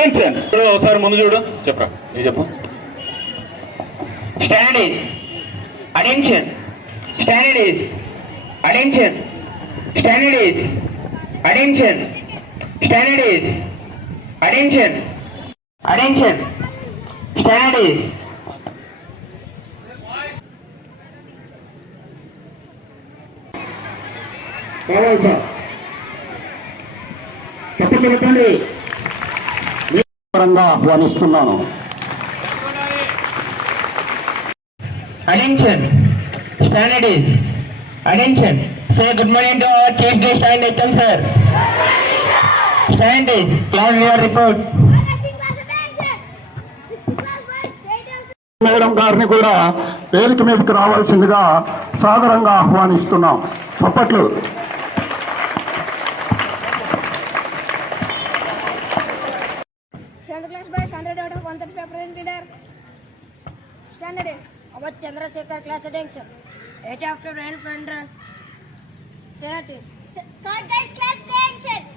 పెంచాను ఒకసారి ముందు చూడు. చెప్పరా. నీ చెప్పు. Stand at attention. Stand at attention. Stand at attention. Stand at attention. Attention. Stand at చెప్పండి చెప్పండి. వినమ్రంగా ఆహ్వానిస్తున్నాను. క్లాస్ మేడం గారిని కూడా వేదిక మీదకి రావాల్సిందిగా సాదరంగా ఆహ్వానిస్తున్నాం. చప్పట్లు. after rain, front run. Penalties. Scott guys, class reaction.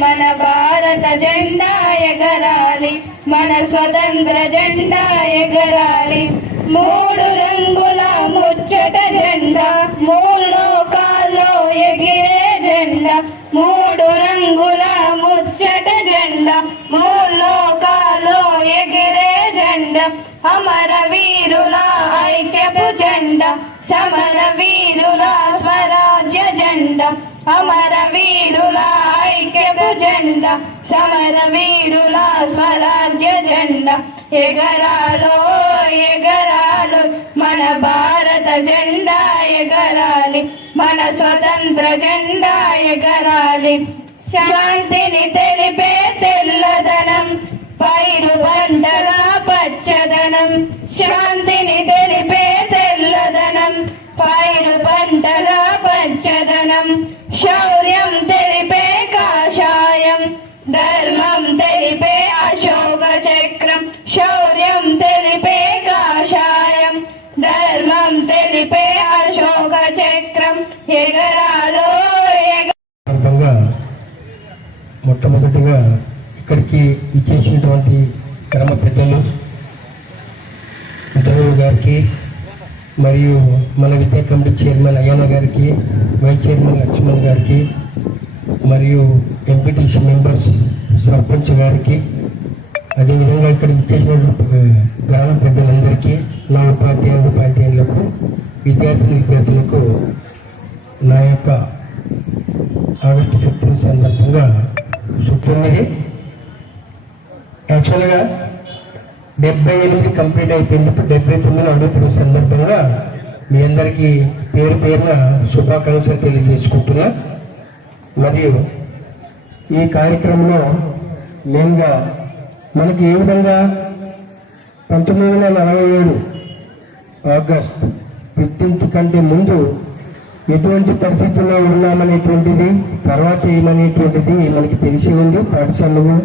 మన భారత జెండా ఎగరాలి మన స్వతంత్ర జెండా ఎగరాలి మూడు రంగుల ముచ్చట జెండా సమరవీరుల స్వరాజ్య జెండా. ఎగరాలో ఎగరాలు మన భారత జెండా ఎగరాలి. మన స్వతంత్ర జెండా ఎగరాలి. శాంతిని తెలిపే మొట్టమొదటిగా ఇక్కడికి ఇచ్చేసినటువంటి గ్రామ పెద్దలు ఇతరులు గారికి మరియు మన విద్యా కమిటీ చైర్మన్ అయ్యన్న గారికి వైస్ చైర్మన్ లక్ష్మణ్ గారికి మరియు ఎంపీటీసీ మెంబర్స్ సర్పంచ్ గారికి అదేవిధంగా ఇక్కడ ఇచ్చేసినటువంటి గ్రామ పెద్దలందరికీ నా ఉపాధ్యాయులు ఉపాధ్యాయులకు విద్యార్థి విద్యార్థులకు నా యొక్క ఆగస్టు ఫిఫ్టీన్ సందర్భంగా సుతొమ్మిది యాక్చువల్గా డెబ్బై ఎనిమిది కంప్లీట్ అయిపోయింది. ఇప్పుడు డెబ్బై తొమ్మిది అడుగుతున్న సందర్భంగా మీ అందరికీ పేరు పేరున శుభాకాంక్షలు తెలియజేసుకుంటున్నా. మరియు ఈ కార్యక్రమంలో మెయిన్గా మనకి ఏ విధంగా పంతొమ్మిది వందల నలభై ఏడు ఆగస్ట్ ఫిఫ్టీన్త్ కంటే ముందు ఎటువంటి పరిస్థితుల్లో ఉన్నామనేటువంటిది తర్వాత ఏమనేటువంటిది మనకి తెలిసి ఉంది పాఠశాలలో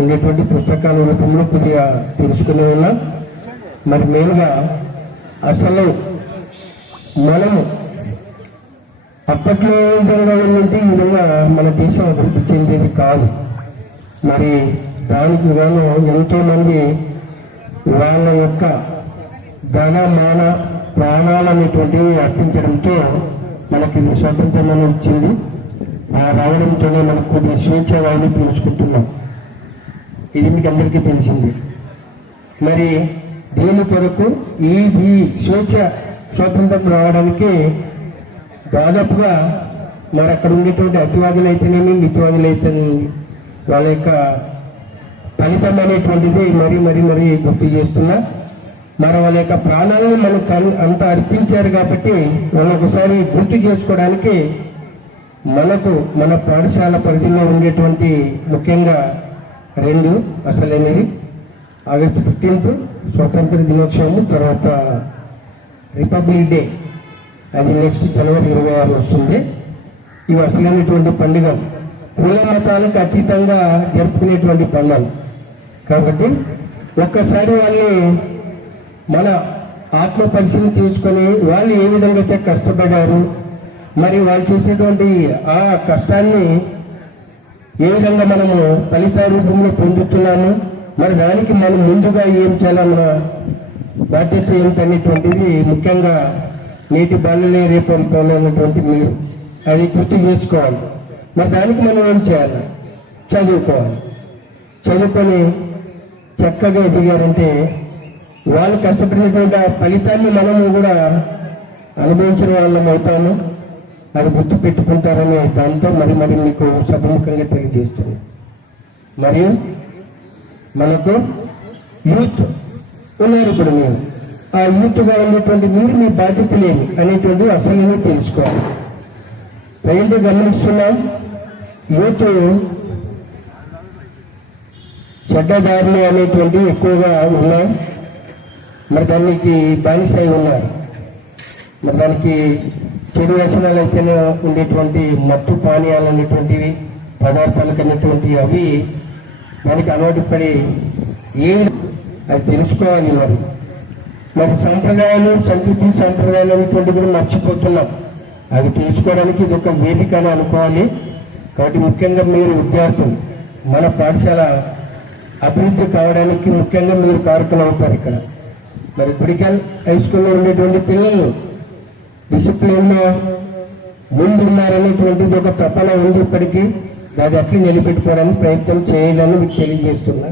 ఉండేటువంటి పుస్తకాల రూపంలో కొద్దిగా తెలుసుకునే ఉన్నాం. మరి మెయిన్గా అసలు మనము అప్పట్లో విధంగా ఉన్నది ఈ విధంగా మన దేశం అభివృద్ధి చెందేది కాదు. మరి దానికి గాను ఎంతో మంది వాళ్ళ యొక్క ధన మాన ప్రాణాలు అనేటువంటివి అర్పించడంతో మనకి ఇది స్వాతంత్రం వచ్చింది. ఆ రావడంతోనే మనకు కొద్దిగా స్వేచ్ఛ వాళ్ళు పీల్చుకుంటున్నాం ఇది మీకు అందరికీ తెలిసింది. మరి దీని కొరకు ఈ ఈ స్వేచ్ఛ స్వాతంత్రం రావడానికి దాదాపుగా మరి అక్కడ ఉండేటువంటి అతివాదులు అయితేనేమి మితివాదులు అయితేనేమి వాళ్ళ యొక్క ఫలితం అనేటువంటిది మరీ మరీ మరీ గుర్తు చేస్తున్నా. మరి వాళ్ళ యొక్క ప్రాణాలను మనకు అంత అర్పించారు కాబట్టి మనం ఒకసారి గుర్తు చేసుకోవడానికి మనకు మన పాఠశాల పరిధిలో ఉండేటువంటి ముఖ్యంగా రెండు అసలైనవి. ఆగస్టు ఫిఫ్టీన్త్ స్వతంత్ర దినోత్సవం తర్వాత రిపబ్లిక్ డే. అది నెక్స్ట్ జనవరి ఇరవై ఆరు వస్తుంది. ఇవి అసలైనటువంటి పండుగ. కుల మతాలకు అతీతంగా జరుపుకునేటువంటి పండుగ. కాబట్టి ఒక్కసారి వాళ్ళని మన ఆత్మ పరిశీలన చేసుకొని వాళ్ళు ఏ విధంగా అయితే కష్టపడ్డారు మరి వాళ్ళు చేసేటువంటి ఆ కష్టాన్ని ఏ విధంగా మనము ఫలిత రూపంలో పొందుతున్నాము మరి దానికి మనం ముందుగా ఏం చేయాలి మన బాధ్యత ఏమిటనేటువంటిది ముఖ్యంగా నేటి బాల్యలే రేపు అన్నటువంటి మీరు అది గుర్తు చేసుకోవాలి. మరి దానికి మనం ఏం చేయాలి? చదువుకోవాలి. చదువుకొని చక్కగా ఎదిగారంటే వాళ్ళు కష్టపడినటువంటి ఆ ఫలితాన్ని మనము కూడా అనుభవించిన వాళ్ళం అవుతాము. అది గుర్తు పెట్టుకుంటారనే దాంతో మరి మరి మీకు సభముఖంగా తెలియజేస్తుంది మరియు మనకు యూత్ ఉన్నారు ఇప్పుడు మేము ఆ యూత్గా ఉన్నటువంటి మీరు మీ బాధ్యతలేమి అనేటువంటి అసలు తెలుసుకోవాలి. ప్రజలు గమనిస్తున్నాం. యూత్ చెడ్డదారులు అనేటువంటివి ఎక్కువగా ఉన్నాయి. మరి దానికి బానిసై ఉన్నారు. మరి దానికి చెడు వ్యసనాలు అయితేనే ఉండేటువంటి మత్తు పానీయాలు అనేటువంటివి పదార్థాలకు అనేటువంటివి అవి దానికి అలవాటు పడి ఏం అది తెలుసుకోవాలి మరి. మరి సంప్రదాయాలు సంస్కృతి సంప్రదాయాలు అనేటువంటి కూడా మర్చిపోతున్నాం. అవి తెలుసుకోవడానికి ఇది ఒక వేదిక అని అనుకోవాలి. కాబట్టి ముఖ్యంగా మీరు విద్యార్థులు మన పాఠశాల అభివృద్ధి కావడానికి ముఖ్యంగా మీరు కారకులు అవుతారు ఇక్కడ. మరి గుడికల్ హై స్కూల్లో ఉండేటువంటి పిల్లలు డిసిప్లిన్లో ముందున్నారనేటువంటిది ఒక తపన ఉంది ఇప్పటికీ. అది అట్లా నిలబెట్టుకోవడానికి ప్రయత్నం చేయాలని మీకు తెలియజేస్తున్నా.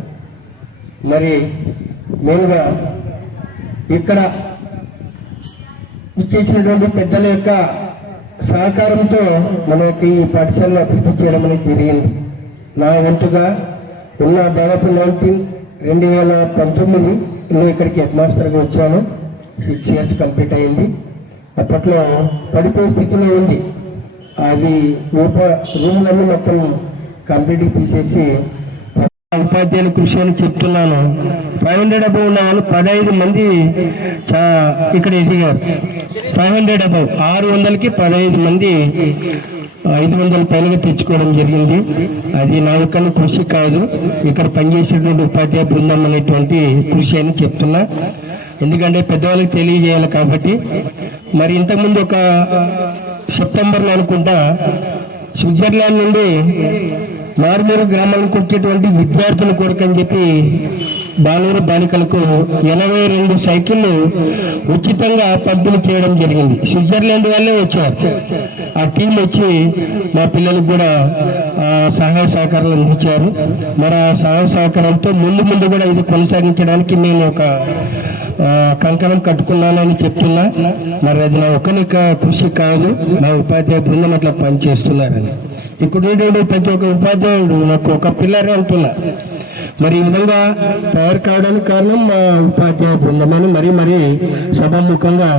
మరి మెయిన్గా ఇక్కడ ఇచ్చేసినటువంటి పెద్దల యొక్క సహకారంతో మనకి ఈ పాఠశాలను అభివృద్ధి చేయడం అనేది జరిగింది. నా వంతుగా ఉన్న దాదాపు నైన్టీన్ రెండు వేల పంతొమ్మిది నేను ఇక్కడికి హెడ్ మాస్టర్గా వచ్చాను. సిక్స్ ఇయర్స్ కంప్లీట్ అయింది. అప్పట్లో పడిపోయే స్థితిలో ఉంది అది రూప రూమ్లన్నీ మొత్తం కంప్లీట్ తీసేసి ఉపాధ్యాయుల కృషి అని చెప్తున్నాను. ఫైవ్ హండ్రెడ్ అబౌవ్ ఉన్న వాళ్ళు పదహైదు మంది ఇక్కడ ఎదిగారు. ఫైవ్ హండ్రెడ్ అబౌవ్ ఆరు వందలకి పదహైదు మంది ఐదు వందల పైనగా తెచ్చుకోవడం జరిగింది. అది నా యొక్క కృషి కాదు. ఇక్కడ పనిచేసేటువంటి ఉపాధ్యాయ బృందం అనేటువంటి కృషి అని చెప్తున్నా. ఎందుకంటే పెద్దవాళ్ళకి తెలియజేయాలి కాబట్టి. మరి ఇంతకుముందు ఒక సెప్టెంబర్లో అనుకుంటా స్విట్జర్లాండ్ నుండి మారుమూరు గ్రామాలను వచ్చేటువంటి విద్యార్థుల కొరకు అని చెప్పి బాలూరు బాలికలకు ఎనభై రెండు సైకిళ్ళు ఉచితంగా పంపిణీ చేయడం జరిగింది. స్విట్జర్లాండ్ వాళ్ళే వచ్చారు. ఆ టీం వచ్చి మా పిల్లలకు కూడా సహాయ సహకారాలు అందించారు. మరి ఆ సహాయ సహకారంతో ముందు ముందు కూడా ఇది కొనసాగించడానికి నేను ఒక కంకణం కట్టుకున్నానని చెప్తున్నా. మరి అది నా ఒక్కని కృషి కాదు. నా ఉపాధ్యాయ బృందం అట్లా పనిచేస్తున్నారని. ఇప్పుడు ప్రతి ఒక్క ఉపాధ్యాయుడు నాకు ఒక పిల్లరే అంటున్నా. మరి ఈ విధంగా తయారు కావడానికి కారణం మా ఉపాధ్యాయ బృందమని మరి మరీ మరీ సభాముఖంగా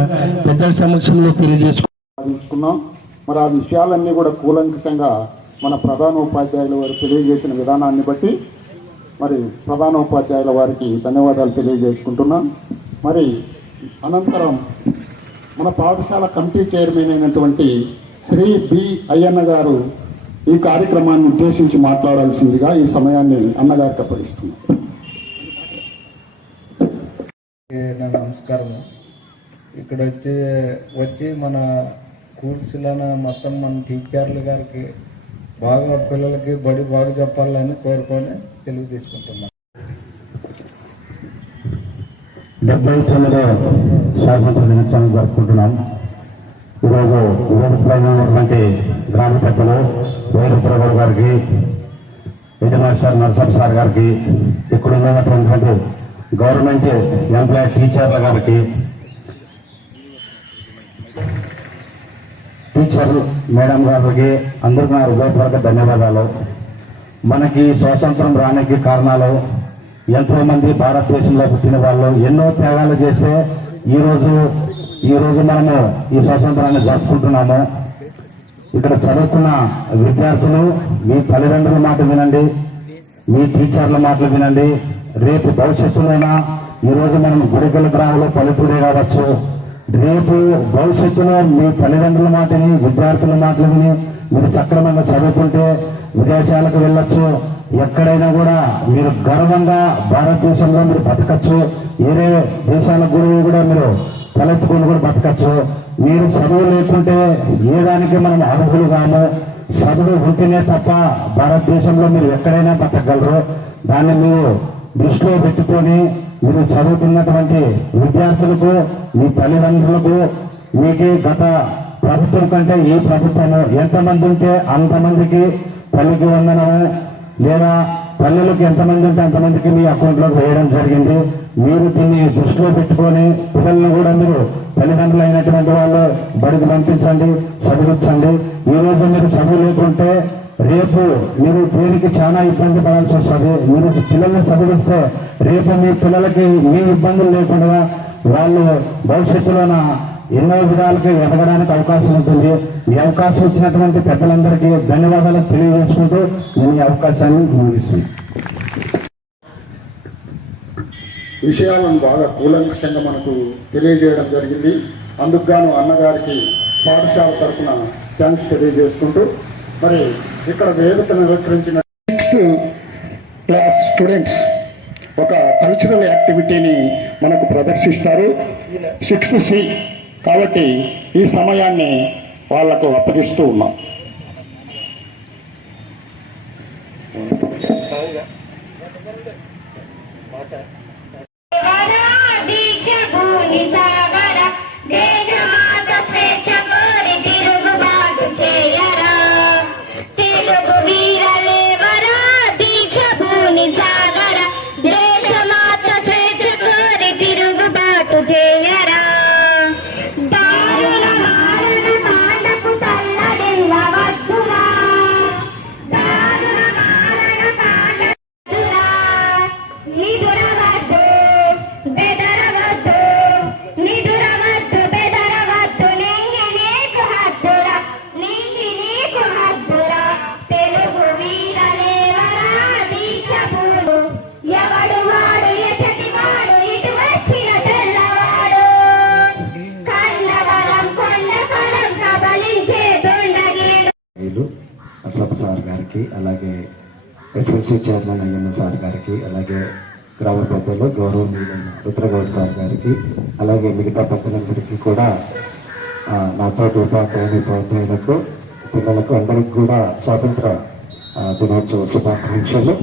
పెద్దల సమక్షంలో తెలియజేసుకున్నాం మరి ఆ విషయాలన్నీ కూడా కూలంకితంగా మన ప్రధాన ఉపాధ్యాయుల వారు తెలియజేసిన విధానాన్ని బట్టి మరి ప్రధాన ఉపాధ్యాయుల వారికి ధన్యవాదాలు తెలియజేసుకుంటున్నాం. మరి అనంతరం మన పాఠశాల కమిటీ చైర్మన్ అయినటువంటి శ్రీ బి అయ్యన్న గారు ఈ కార్యక్రమాన్ని ఉద్దేశించి మాట్లాడాల్సిందిగా ఈ సమయాన్ని అన్నగారికి అప్పగిస్తున్నాం నా నమస్కారం ఇక్కడ వచ్చి వచ్చి మన స్కూల్స్లోన మొత్తం మన టీచర్లు గారికి బాగా పిల్లలకి బడి బాగా చెప్పాలని కోరుకొని తెలుగు తీసుకుంటున్నాను డెబ్బై తొమ్మిదో స్వాతంత్ర దినోత్సవం జరుపుకుంటున్నాం. ఈరోజు వేదికపైన ఉన్నటువంటి గ్రామ పెద్దలు వేరుప్రభు గారికి యజమాని నరసర్ సార్ గారికి ఇక్కడ ఉన్నటువంటి గవర్నమెంట్ ఎంప్లాయ్ టీచర్ల గారికి టీచర్ మేడం గారికి అందరికీ నా హృదయపూర్వక ధన్యవాదాలు. మనకి స్వాతంత్రం రానికి కారణాలు ఎంతో మంది భారతదేశంలో పుట్టిన వాళ్ళు ఎన్నో త్యాగాలు చేస్తే ఈరోజు ఈ రోజు మనము ఈ స్వాతంత్రాన్ని జరుపుకుంటున్నాము. ఇక్కడ చదువుకున్న విద్యార్థులు మీ తల్లిదండ్రుల మాట వినండి. మీ టీచర్ల మాటలు వినండి. రేపు భవిష్యత్తులోనా ఈ రోజు మనం గుడికల గ్రామంలో పలుపుడే కావచ్చు. రేపు భవిష్యత్తులో మీ తల్లిదండ్రుల మాటని విద్యార్థుల మాటలు విని మీరు సక్రమంగా చదువుకుంటే విదేశాలకు వెళ్ళొచ్చు. ఎక్కడైనా కూడా మీరు గర్వంగా భారతదేశంలో మీరు బతకచ్చు. వేరే దేశాలకు గురువు కూడా మీరు తలెత్తుకొని కూడా బతకచ్చు. మీరు చదువు లేకుంటే ఏ దానికి మనం అర్హులు కాము? చదువు ఉంటేనే తప్ప భారతదేశంలో మీరు ఎక్కడైనా బతకగలరు. దాన్ని మీరు దృష్టిలో పెట్టుకొని మీరు చదువుతున్నటువంటి విద్యార్థులకు మీ తల్లిదండ్రులకు మీకు గత ప్రభుత్వం కంటే ఈ ప్రభుత్వము ఎంతమంది ఉంటే అంతమందికి తల్లికి వందనము లేదా పల్లెలకు ఎంతమంది ఉంటే అంతమందికి మీ అకౌంట్లో వేయడం జరిగింది. మీరు దీన్ని దృష్టిలో పెట్టుకొని పిల్లల్ని కూడా మీరు తల్లిదండ్రులు అయినటువంటి వాళ్ళు బడికి పంపించండి చదివించండి. ఈ రోజు మీరు చదువు లేకుంటే రేపు మీరు దేనికి చాలా ఇబ్బంది పడాల్సి వస్తుంది. మీరు పిల్లల్ని చదివిస్తే రేపు మీ పిల్లలకి మీ ఇబ్బందులు లేకుండా వాళ్ళు భవిష్యత్తులోన ఎన్నో విధాలుగా ఎదగడానికి అవకాశం ఉంటుంది. ఈ అవకాశం ఇచ్చినటువంటి పెద్దలందరికీ ధన్యవాదాలు తెలియజేసుకుంటూ నేను ఈ అవకాశాన్ని ముగిస్తున్నాను. విషయాలను బాగా కూలంకషంగా మనకు తెలియజేయడం జరిగింది. అందుకు గాను అన్నగారికి పాఠశాల తరఫున థ్యాంక్స్ తెలియజేసుకుంటూ మరి ఇక్కడ వేదికను నిరకరించిన సిక్స్త్ క్లాస్ స్టూడెంట్స్ ఒక కల్చరల్ యాక్టివిటీని మనకు ప్రదర్శిస్తారు. సిక్స్త్ సి కాబట్టి ఈ సమయాన్ని వాళ్ళకు అప్పగిస్తూ ఉన్నాం. దీక్ష గారికి అలాగే ఎస్ఎల్సి చైర్మన్ అయ్యన్న సార్ గారికి అలాగే గ్రామ పెద్దలు గౌరవనీయులైన రుద్రగౌడ్ సార్ గారికి అలాగే మిగతా పెద్దలందరికీ కూడా ఆ, నాతోటి ఉపాధ్యాయుని ఉపాధ్యాయులకు పిల్లలకు అందరికి కూడా స్వాతంత్ర దినోత్సవ శుభాకాంక్షలు.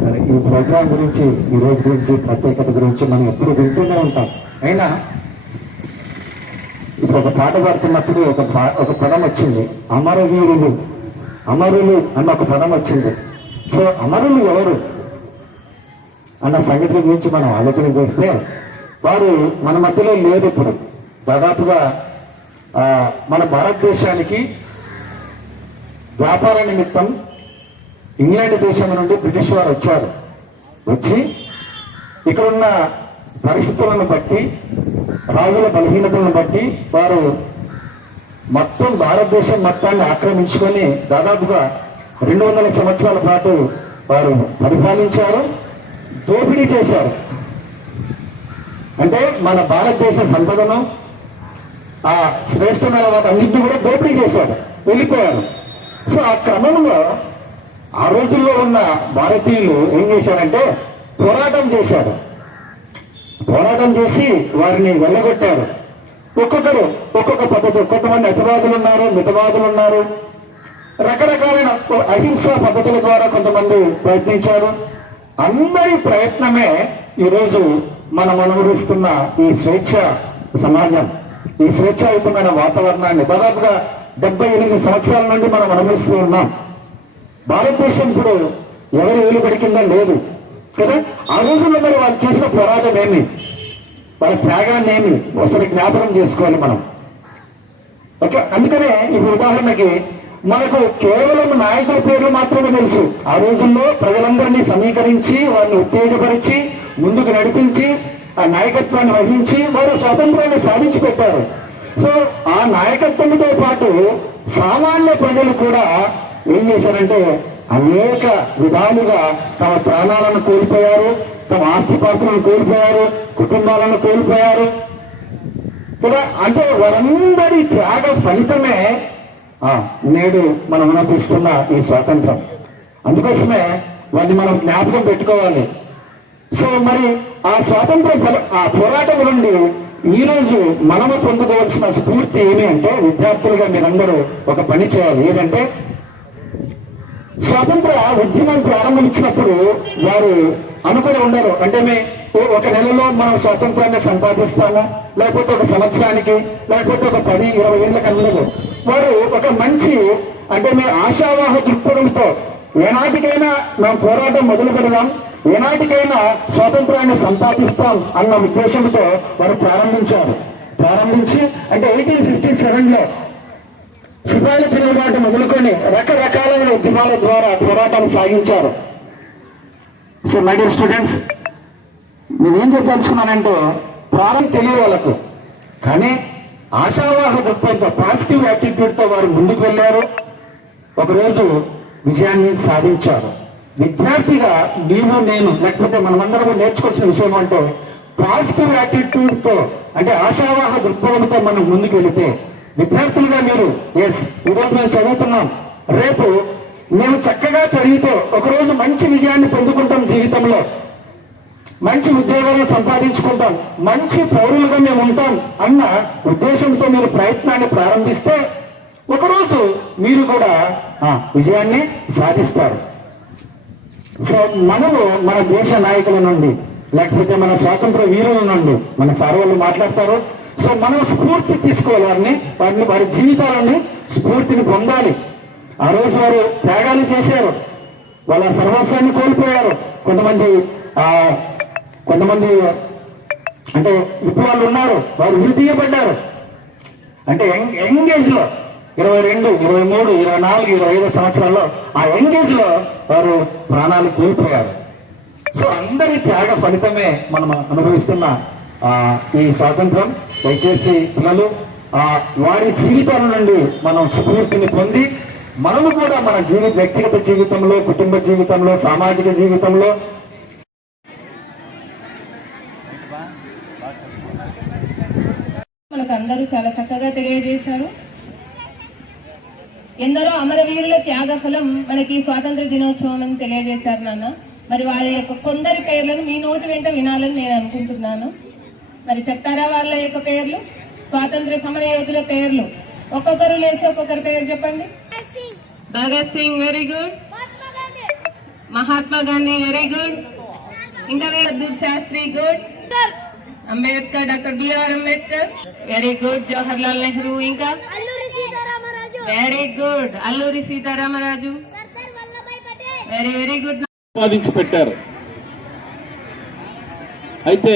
సరే ఈ ప్రోగ్రాం గురించి ఈ రోజు గురించి ప్రత్యేకత గురించి మనం ఎప్పుడు వింటూనే ఉంటాం. అయినా ఇప్పుడు ఒక పాట పాడుతున్నప్పుడు ఒక ఒక పదం వచ్చింది. అమరవీరులు. అమరులు అన్న ఒక పదం వచ్చింది. సో అమరులు ఎవరు? అన్న సంగతి గురించి మనం ఆలోచన చేస్తే వారు మన మధ్యలో లేరు ఇప్పుడు. దాదాపుగా మన భారతదేశానికి వ్యాపార నిమిత్తం ఇంగ్లాండ్ దేశం నుండి బ్రిటిష్ వారు వచ్చారు. వచ్చి ఇక్కడున్న పరిస్థితులను బట్టి రాజుల బలహీనతలను బట్టి వారు మొత్తం భారతదేశం మొత్తాన్ని ఆక్రమించుకొని దాదాపుగా రెండు వందల సంవత్సరాల పాటు వారు పరిపాలించారు దోపిడీ చేశారు. అంటే మన భారతదేశ సంపదను ఆ శ్రేష్టమైన వాటి అన్నింటినీ కూడా దోపిడీ చేశారు వెళ్ళిపోయారు. సో ఆ క్రమంలో ఆ రోజుల్లో ఉన్న భారతీయులు ఏం చేశారంటే పోరాటం చేశారు. పోరాటం చేసి వారిని వెళ్ళగొట్టారు. ఒక్కొక్కరు ఒక్కొక్క పద్ధతి. కొంతమంది అతివాదులు ఉన్నారు మితవాదులు ఉన్నారు. రకరకాలైన అహింసా పద్ధతుల ద్వారా కొంతమంది ప్రయత్నించారు. అందరి ప్రయత్నమే ఈరోజు మనం అనుభవిస్తున్న ఈ స్వేచ్ఛ సమాజం. ఈ స్వేచ్ఛాయుతమైన వాతావరణాన్ని దాదాపుగా డెబ్బై ఎనిమిది సంవత్సరాల నుండి మనం అనుభవిస్తూ ఉన్నాం. భారతదేశం ఇప్పుడు ఎవరి వెలుబడి కింద లేదు. కదా? ఆ రోజుల్లో మరి వాళ్ళు చేసిన పోరాటం ఏమి? వాళ్ళ త్యాగాన్ని ఏమి? ఒకసారి జ్ఞాపకం చేసుకోవాలి మనం. ఓకే అందుకనే ఇప్పుడు ఉదాహరణకి మనకు కేవలం నాయకుల పేర్లు మాత్రమే తెలుసు. ఆ రోజుల్లో ప్రజలందరినీ సమీకరించి వారిని ఉత్తేజపరిచి ముందుకు నడిపించి ఆ నాయకత్వాన్ని వహించి వారు స్వాతంత్రాన్ని సాధించి పెట్టారు. సో ఆ నాయకత్వంతో పాటు సామాన్య ప్రజలు కూడా ఏం చేశారంటే అనేక విధాలుగా తమ ప్రాణాలను కోల్పోయారు తమ ఆస్తిపాస్తులను కోల్పోయారు కుటుంబాలను కోల్పోయారు. కదా అంటే వారందరి త్యాగ ఫలితమే ఆ, నేడు మనం అనుభవిస్తున్న ఈ స్వాతంత్రం. అందుకోసమే వారిని మనం జ్ఞాపకం పెట్టుకోవాలి. సో మరి ఆ స్వాతంత్ర ఆ పోరాటం నుండి ఈ రోజు మనము పొందుకోవాల్సిన స్ఫూర్తి ఏమి అంటే విద్యార్థులుగా మీరందరూ ఒక పని చేయాలి. ఏదంటే స్వతంత్ర ఉద్యమం ప్రారంభించినప్పుడు వారు అనుకుని ఉండరు అంటే మే ఒక నెలలో మనం స్వాతంత్రాన్ని సంపాదిస్తాము? లేకపోతే ఒక సంవత్సరానికి? లేకపోతే ఒక పది ఇరవై ఏళ్ళ అందరూ వారు ఒక మంచి అంటే మేము ఆశావాహ దృక్పథంతో ఏనాటికైనా మేము పోరాటం మొదలు పెడదాం ఏనాటికైనా స్వాతంత్రాన్ని సంపాదిస్తాం అన్న ఉద్దేశంతో వారు ప్రారంభించారు. ప్రారంభించి అంటే ఎయిటీన్ ఫిఫ్టీ సెవెన్లో సిపాయిల తిరుగుబాటు మొదలుకొని రకరకాలైన ఉద్యమాల ద్వారా పోరాటాలు సాగించారు. సో మై డియర్ స్టూడెంట్స్ నేనేం చెప్పదలుచుకున్నానంటే ప్రారంభం తెలియదు వాళ్ళకు. కానీ ఆశావాహ దృక్పథంతో పాజిటివ్ యాటిట్యూడ్తో వారు ముందుకు వెళ్ళారు. ఒకరోజు విజయాన్ని సాధించారు. విద్యార్థిగా నీవు నేను లేకపోతే మనమందరం నేర్చుకోవాల్సిన విషయం అంటే పాజిటివ్ యాటిట్యూడ్తో అంటే ఆశావాహ దృక్పథంతో మనం ముందుకు వెళితే విద్యార్థులుగా మీరు ఎస్ ఈరోజు మేము చదువుతున్నాం. రేపు మేము చక్కగా చదివితే ఒకరోజు మంచి విజయాన్ని పొందుకుంటాం జీవితంలో. మంచి ఉద్యోగాలను సంపాదించుకుంటాం. మంచి పౌరులుగా మేము ఉంటాం అన్న ఉద్దేశంతో మీరు ప్రయత్నాన్ని ప్రారంభిస్తే ఒకరోజు మీరు కూడా ఆ, విజయాన్ని సాధిస్తారు. సో మనము మన దేశ నాయకుల నుండి లేకపోతే మన స్వాతంత్ర వీరుల నుండి మన సార్ వాళ్ళు మాట్లాడతారు. సో మనం స్ఫూర్తి తీసుకోవాలి వారిని వారిని వారి జీవితాలని స్ఫూర్తిని పొందాలి. ఆ రోజు వారు త్యాగాలు చేశారు. వాళ్ళ సర్వస్వాన్ని కోల్పోయారు. కొంతమంది ఆ కొంతమంది అంటే ఇప్పుడు వాళ్ళు ఉన్నారు. వారు విడితీయబడ్డారు అంటే యంగ్ యంగ్లో ఇరవై రెండు ఇరవై మూడు ఇరవై నాలుగు ఇరవై ఐదు సంవత్సరాల్లో ఆ యంగ్లో వారు ప్రాణాలు కోల్పోయారు. సో అందరి త్యాగ ఫలితమే మనం అనుభవిస్తున్న ఈ స్వాతంత్రం దయచేసి పిల్లలు ఆ, వారి జీవితాల నుండి మనం స్ఫూర్తిని పొంది మనము కూడా మన జీవిత వ్యక్తిగత జీవితంలో కుటుంబ జీవితంలో సామాజిక జీవితంలో మనకు అందరూ చాలా చక్కగా తెలియజేశారు. ఎందరో అమరవీరుల త్యాగ ఫలం మనకి స్వాతంత్ర దినోత్సవం అని తెలియజేశారు నాన్న. మరి వారి యొక్క కొందరి పేర్లను మీ నోటి వెంట వినాలని నేను అనుకుంటున్నాను. మరి చెప్తారా వాళ్ళ యొక్క పేర్లు? స్వాతంత్ర సమర యోధుల పేర్లు. ఒక్కొక్కరు లేసి ఒక్కొక్కరి పేరు చెప్పండి. Bhagat Singh very good Mahatma Gandhi Mahatma Gandhi very good ఇంకా Abdul Shastri good Ambedkar doctor B R Ambedkar. Very good Jawaharlal Nehru ఇంకా. Alluri Sitaramaraju very good Alluri Sitaramaraju. Very very good పెట్టారు. అయితే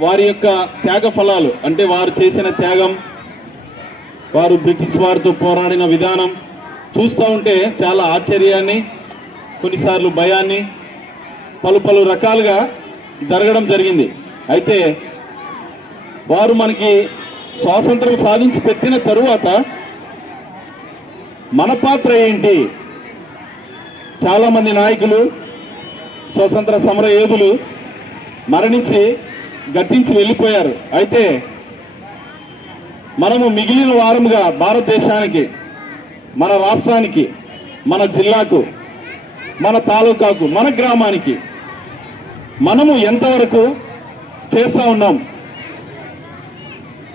వారి యొక్క త్యాగ ఫలాలు అంటే వారు చేసిన త్యాగం వారు బ్రిటిష్ వారితో పోరాడిన విధానం చూస్తూ ఉంటే చాలా ఆశ్చర్యాన్ని కొన్నిసార్లు భయాన్ని పలు పలు రకాలుగా జరగడం జరిగింది. అయితే వారు మనకి స్వాతంత్రం సాధించి పెట్టిన తరువాత మన పాత్ర ఏంటి? చాలామంది నాయకులు స్వతంత్ర సమర యోధులు మరణించి గట్టించి వెళ్ళిపోయారు. అయితే మనము మిగిలిన వారముగా భారతదేశానికి మన రాష్ట్రానికి మన జిల్లాకు మన తాలూకాకు మన గ్రామానికి మనము ఎంతవరకు చేస్తూ ఉన్నాం?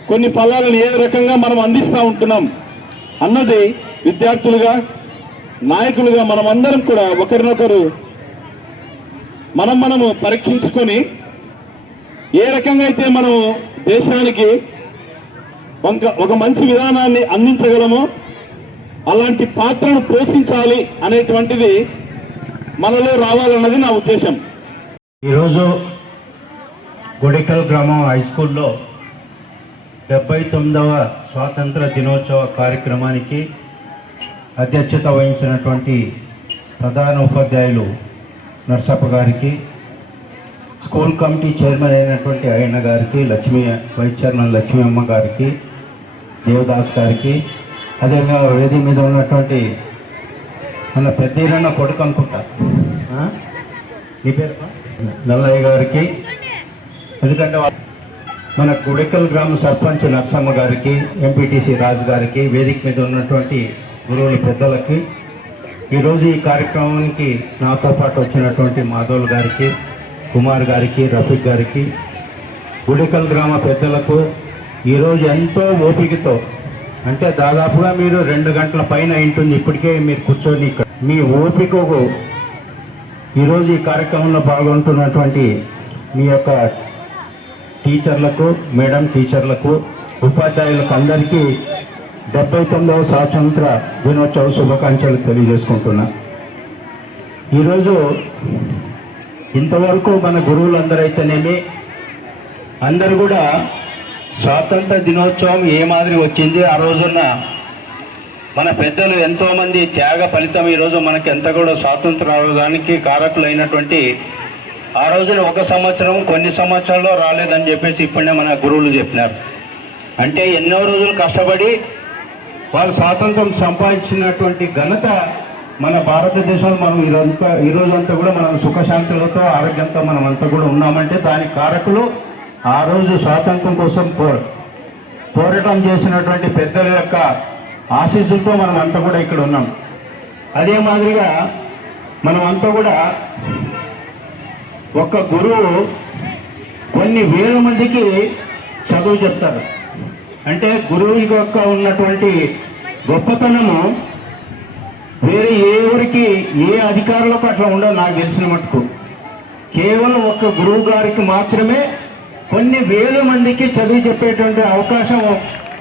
కొన్ని ఫలాలను ఏ రకంగా మనం అందిస్తూ ఉంటున్నాం? అన్నది విద్యార్థులుగా నాయకులుగా మనమందరం కూడా ఒకరినొకరు మనం మనము పరీక్షించుకొని ఏ రకంగా అయితే మనము దేశానికి ఒక ఒక మంచి విధానాన్ని అందించగలమో అలాంటి పాత్రను పోషించాలి అనేటువంటిది మనలో రావాలన్నది నా ఉద్దేశం. ఈరోజు గుడికల్ గ్రామం హై స్కూల్లో డెబ్బై తొమ్మిదవ స్వాతంత్ర దినోత్సవ కార్యక్రమానికి అధ్యక్షత వహించినటువంటి ప్రధాన ఉపాధ్యాయులు నర్సప్ప గారికి స్కూల్ కమిటీ చైర్మన్ అయినటువంటి అయ్యన్న గారికి లక్ష్మీ వైస్ చైర్మన్ లక్ష్మీ అమ్మ గారికి దేవదాస్ గారికి అదేవిధంగా వేది మీద ఉన్నటువంటి మన పెద్దన్న కొడుకు అనుకుంటా. నీ పేరు నల్లయ్య గారికి ఎందుకంటే మన గుడికల్ గ్రామ సర్పంచ్ నరసమ్మ గారికి ఎంపీటీసీ రాజు గారికి వేదిక మీద ఉన్నటువంటి గురువుల పెద్దలకి ఈరోజు ఈ కార్యక్రమానికి నాతో పాటు వచ్చినటువంటి మాధవులు గారికి కుమార్ గారికి రఫీక్ గారికి గుడికల్ గ్రామ పెద్దలకు ఈరోజు ఎంతో ఓపికతో అంటే దాదాపుగా మీరు రెండు గంటల పైన అయింటుంది ఇప్పటికే మీరు కూర్చొని ఇక్కడ. మీ ఓపికకు ఈరోజు ఈ కార్యక్రమంలో పాల్గొంటున్నటువంటి మీ యొక్క టీచర్లకు మేడం టీచర్లకు ఉపాధ్యాయులకు అందరికీ డెబ్బై తొమ్మిదవ స్వాతంత్ర దినోత్సవ శుభాకాంక్షలు తెలియజేసుకుంటున్నా. ఈరోజు ఇంతవరకు మన గురువులందరైతేనేమి అందరు కూడా స్వాతంత్ర దినోత్సవం ఏ మాదిరి వచ్చింది ఆ రోజున మన పెద్దలు ఎంతోమంది త్యాగ ఫలితం ఈరోజు మనకి ఎంత కూడా స్వాతంత్ర రావడానికి కారకులైనటువంటి ఆ రోజున ఒక సంవత్సరం కొన్ని సంవత్సరాల్లో రాలేదని చెప్పేసి ఇప్పుడే మన గురువులు చెప్పినారు. అంటే ఎన్నో రోజులు కష్టపడి వాళ్ళు స్వాతంత్రం సంపాదించినటువంటి ఘనత మన భారతదేశంలో మనం ఇదంతా ఈ కూడా మనం సుఖశాంతులతో ఆరోగ్యంతో మనం అంతా కూడా ఉన్నామంటే దానికి కారకులు ఆ రోజు స్వాతంత్రం కోసం పో పోరాటం చేసినటువంటి పెద్దల యొక్క ఆశీస్సులతో మనం అంతా కూడా ఇక్కడ ఉన్నాం. అదే మాదిరిగా మనం అంతా కూడా ఒక గురువు కొన్ని వేల మందికి చదువు చెప్తారు. అంటే గురువు యొక్క ఉన్నటువంటి గొప్పతనము వేరే ఏ ఊరికి ఏ అధికారులకు అట్లా ఉండదు నాకు తెలిసిన మటుకు కేవలం ఒక గురువు గారికి మాత్రమే కొన్ని వేల మందికి చదువు చెప్పేటువంటి అవకాశం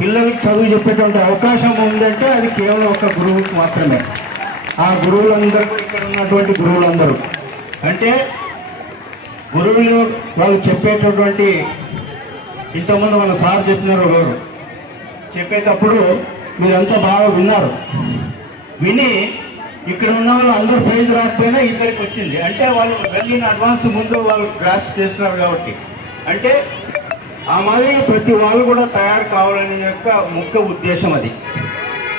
పిల్లలకి చదువు చెప్పేటువంటి అవకాశం ఉందంటే అది కేవలం ఒక గురువుకి మాత్రమే. ఆ గురువులందరూ ఇక్కడ ఉన్నటువంటి గురువులందరూ. అంటే గురువులు వాళ్ళు చెప్పేటటువంటి ఇంతకుముందు మన సార్ చెప్పినారు గారు చెప్పేటప్పుడు మీరంతా బాగా విన్నారు. విని ఇక్కడ ఉన్న వాళ్ళు అందరూ ప్రైజ్ రాకపోయినా ఇద్దరికి వచ్చింది. అంటే వాళ్ళు వెళ్ళిన అడ్వాన్స్ ముందు వాళ్ళు గ్రాస్ చేస్తున్నారు కాబట్టి. అంటే ఆ మాదిరిగా ప్రతి వాళ్ళు కూడా తయారు కావాలనే యొక్క ముఖ్య ఉద్దేశం అది.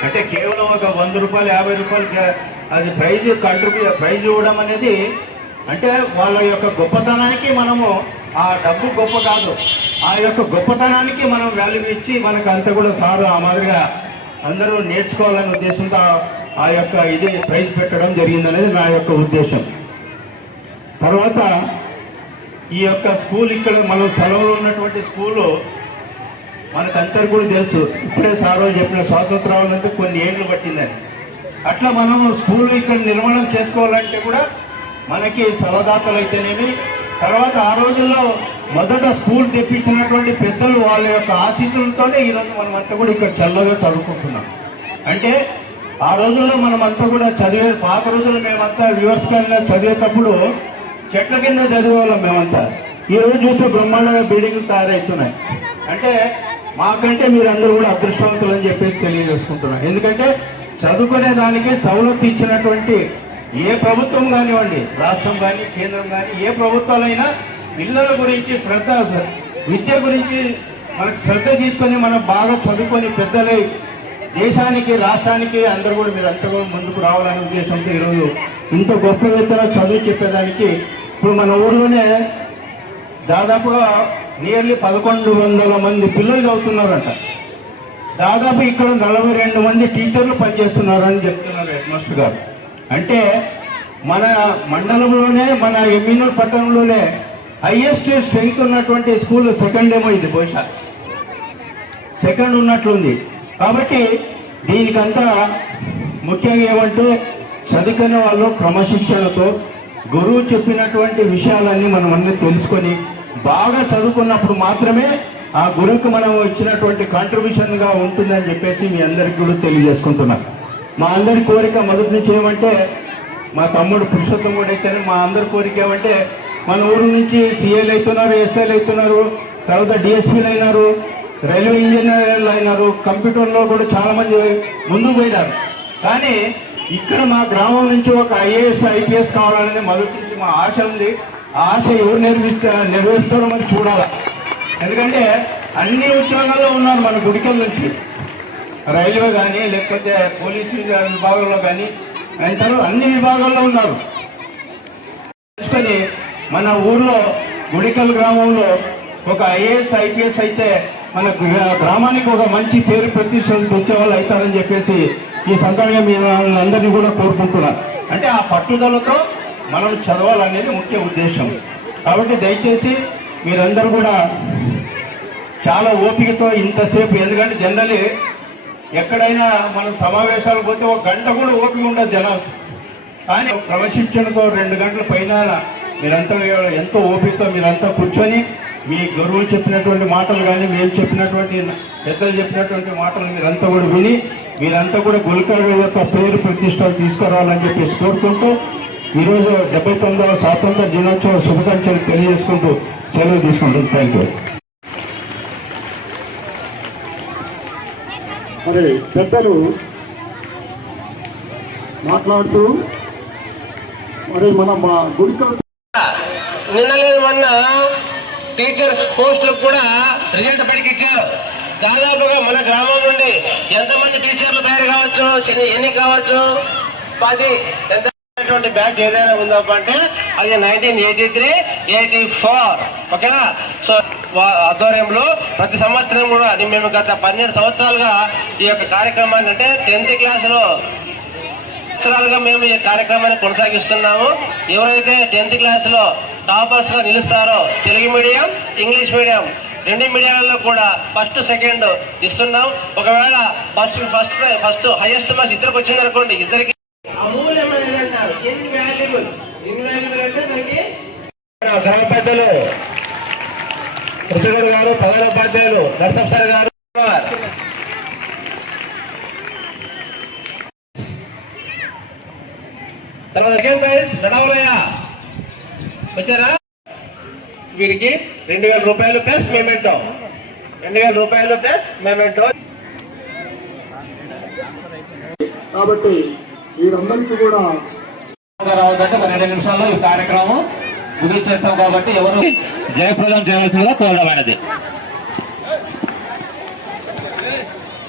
అంటే కేవలం ఒక వంద రూపాయలు యాభై రూపాయలు అది ప్రైజ్ కంట్రిబ్యూ ప్రైజ్ ఇవ్వడం అనేది అంటే వాళ్ళ యొక్క గొప్పతనానికి మనము ఆ డబ్బు గొప్ప కాదు. ఆ యొక్క గొప్పతనానికి మనం వాల్యూ ఇచ్చి మనకు అంతా కూడా సారు ఆ మాదిరిగా అందరూ నేర్చుకోవాలనే ఉద్దేశంతో ఆ- యొక్క ఇది ప్రైజ్ పెట్టడం జరిగిందనేది నా యొక్క ఉద్దేశం. తర్వాత ఈ యొక్క స్కూల్ ఇక్కడ మన సెలవులో ఉన్నటువంటి స్కూలు మనకందరు కూడా తెలుసు. ఇప్పుడే సారో చెప్పిన స్వాతంత్రం కొన్ని ఏళ్ళు పట్టిందని. అట్లా మనం స్కూల్ ఇక్కడ నిర్మాణం చేసుకోవాలంటే కూడా మనకి సలదాతలు అయితేనేమి తర్వాత ఆ రోజుల్లో మొదట స్కూల్ తెప్పించినటువంటి పెద్దలు వాళ్ళ యొక్క ఆశీస్సులతోనే ఈరోజు మనం అంతా కూడా ఇక్కడ చల్లగా చదువుకుంటున్నాం. అంటే ఆ రోజుల్లో మనం అంతా కూడా చదివే పాత రోజుల్లో మేమంతా రివర్స్ చదివేటప్పుడు చెట్ల కింద చదివేవాళ్ళం మేమంతా. ఈ రోజు చూస్తే బ్రహ్మాండంగా బిల్డింగ్లు తయారవుతున్నాయి అంటే మాకంటే మీరందరూ కూడా అదృష్టవంతులు అని చెప్పేసి తెలియజేసుకుంటున్నాం. ఎందుకంటే చదువుకునే దానికి సవలత్తు ఇచ్చినటువంటి ఏ ప్రభుత్వం కానివ్వండి రాష్ట్రం కానీ కేంద్రం కానీ ఏ ప్రభుత్వాలైనా పిల్లల గురించి శ్రద్ధ విద్య గురించి మనకు శ్రద్ధ తీసుకొని మనం బాగా చదువుకొని పెద్దలై దేశానికి రాష్ట్రానికి అందరూ కూడా మీరు అంతా కూడా ముందుకు రావాలనే ఉద్దేశంతో ఈరోజు ఇంత గొప్ప వ్యక్తుల చదువు చెప్పేదానికి ఇప్పుడు మన ఊర్లోనే దాదాపుగా నియర్లీ పదకొండు వందల మంది పిల్లలు చదువుతున్నారంట. దాదాపు ఇక్కడ నలభై రెండు మంది టీచర్లు పనిచేస్తున్నారు అని చెప్తున్నారు హెడ్మాస్టర్ గారు. అంటే మన మండలంలోనే మన ఎమ్మినూరు పట్టణంలోనే హైయెస్ట్ స్ట్రెంగ్త్ ఉన్నటువంటి స్కూల్ సెకండ్ ఏమో ఇది బహుశా. సెకండ్ ఉన్నట్లుంది. కాబట్టి దీనికంతా ముఖ్యంగా ఏమంటే చదువుకునే వాళ్ళు క్రమశిక్షణతో గురువు చెప్పినటువంటి విషయాలన్నీ మనం అన్నీ తెలుసుకొని బాగా చదువుకున్నప్పుడు మాత్రమే ఆ గురువుకు మనం ఇచ్చినటువంటి కాంట్రిబ్యూషన్గా ఉంటుందని చెప్పేసి మీ అందరికీ కూడా తెలియజేసుకుంటున్నాను మా అందరి కోరిక మొదటి నుంచి ఏమంటే మా తమ్ముడు పురుషోత్తం కూడా అయితేనే మా అందరి కోరిక ఏమంటే మన ఊరు నుంచి సీఏలు అవుతున్నారు ఎస్ఐలు అవుతున్నారు తర్వాత డిఎస్పీలు అయినారు రైల్వే ఇంజనీర్లు అయినారు కంప్యూటర్లో కూడా చాలా మంది ముందుకు పోయినారు. కానీ ఇక్కడ మా గ్రామం నుంచి ఒక ఐఏఎస్ ఐపీఎస్ కావాలనేది మొదటి నుంచి మా ఆశ ఉంది. ఆ ఆశ ఎవరు నెరవేరుస్తా నెరవేరుస్తారో మరి చూడాలి. ఎందుకంటే అన్ని ఉద్యోగాల్లో ఉన్నారు మన గుడికల నుంచి. రైల్వే కానీ లేకపోతే పోలీసు విభాగంలో కానీ అంటారు అన్ని విభాగాల్లో ఉన్నారు. మన ఊర్లో గుడికల్ గ్రామంలో ఒక ఐఏఎస్ ఐపీఎస్ అయితే మన గ్రా- గ్రామానికి ఒక మంచి పేరు ప్రతిష్టలకు వచ్చే వాళ్ళు అవుతారని చెప్పేసి ఈ సందర్భంగా మీ అందరినీ కూడా కోరుకుంటున్నాను అంటే ఆ పట్టుదలతో మనం చదవాలనేది ముఖ్య ఉద్దేశం. కాబట్టి దయచేసి మీరందరూ కూడా చాలా ఓపికతో ఇంతసేపు ఎందుకంటే జనరలీ ఎక్కడైనా మనం సమావేశాలు పోతే ఒక గంట కూడా ఓపిక ఉండదు జనం కానీ క్రమశిక్షణతో రెండు గంటల పైన మీరంతా ఎంతో ఓపికతో మీరంతా కూర్చొని మీ గురువులు చెప్పినటువంటి మాటలు కానీ మేము చెప్పినటువంటి పెద్దలు చెప్పినటువంటి మాటలు మీరంతా కూడా విని మీరంతా కూడా గుల్కర్ యొక్క పేరు ప్రతిష్టలు తీసుకురావాలని చెప్పేసి కోరుకుంటూ ఈరోజు డెబ్బై తొమ్మిదవ స్వాతంత్ర దినోత్సవ శుభాకాంక్షలు తెలియజేసుకుంటూ సెలవు తీసుకుంటాం థ్యాంక్ యూ మరి పెద్దలు మాట్లాడుతూ మరి మన మా గుడికల్ నిన్న లేదు మొన్న. టీచర్స్ పోస్టులకు కూడా రిజల్ట్ బయటకి ఇచ్చారు దాదాపుగా మన గ్రామం నుండి ఎంతమంది టీచర్లు తయారు కావచ్చు ఎన్ని కావచ్చు? పది. ఎంత బ్యాచ్ ఏదైనా ఉందో అంటే అది nineteen eighty three eighty four. ఓకేనా? సో ఆధ్వర్యంలో ప్రతి సంవత్సరం కూడా మేము గత పన్నెండు సంవత్సరాలుగా ఈ యొక్క కార్యక్రమాన్ని అంటే టెన్త్ క్లాస్లో సంవత్సరాలుగా మేము ఈ కార్యక్రమాన్ని కొనసాగిస్తున్నాము. ఎవరైతే టెన్త్ క్లాసులో లో టాపర్స్గా నిలుస్తారో తెలుగు మీడియం ఇంగ్లీష్ మీడియం రెండు మీడియాలలో కూడా ఫస్ట్ సెకండ్ ఇస్తున్నాం. ఒకవేళ first first first highest marks ఇద్దరికి వచ్చింది అనుకోండి ఇద్దరికి గ్రామ పెద్దలు కృష్ణగౌడ్ గారు ప్రధాన ఉపాధ్యాయులు. నరసప్ సార్ గారు. తర్వాత సెకండ్ ప్రైజ్ నడవలయ్య వచ్చారా? వీరికి రెండు వేల రూపాయలు ప్లస్ మేమెంటో రెండు వేల రూపాయలు ప్లస్ మేమెంటో కాబట్టి వీరందరికీ కూడా రావద్దంటే ఒక రెండు నిమిషాల్లో ఈ కార్యక్రమం ముగించేస్తాం కాబట్టి ఎవరు జయప్రదం చేయాల్సిందిగా కోరడమైనది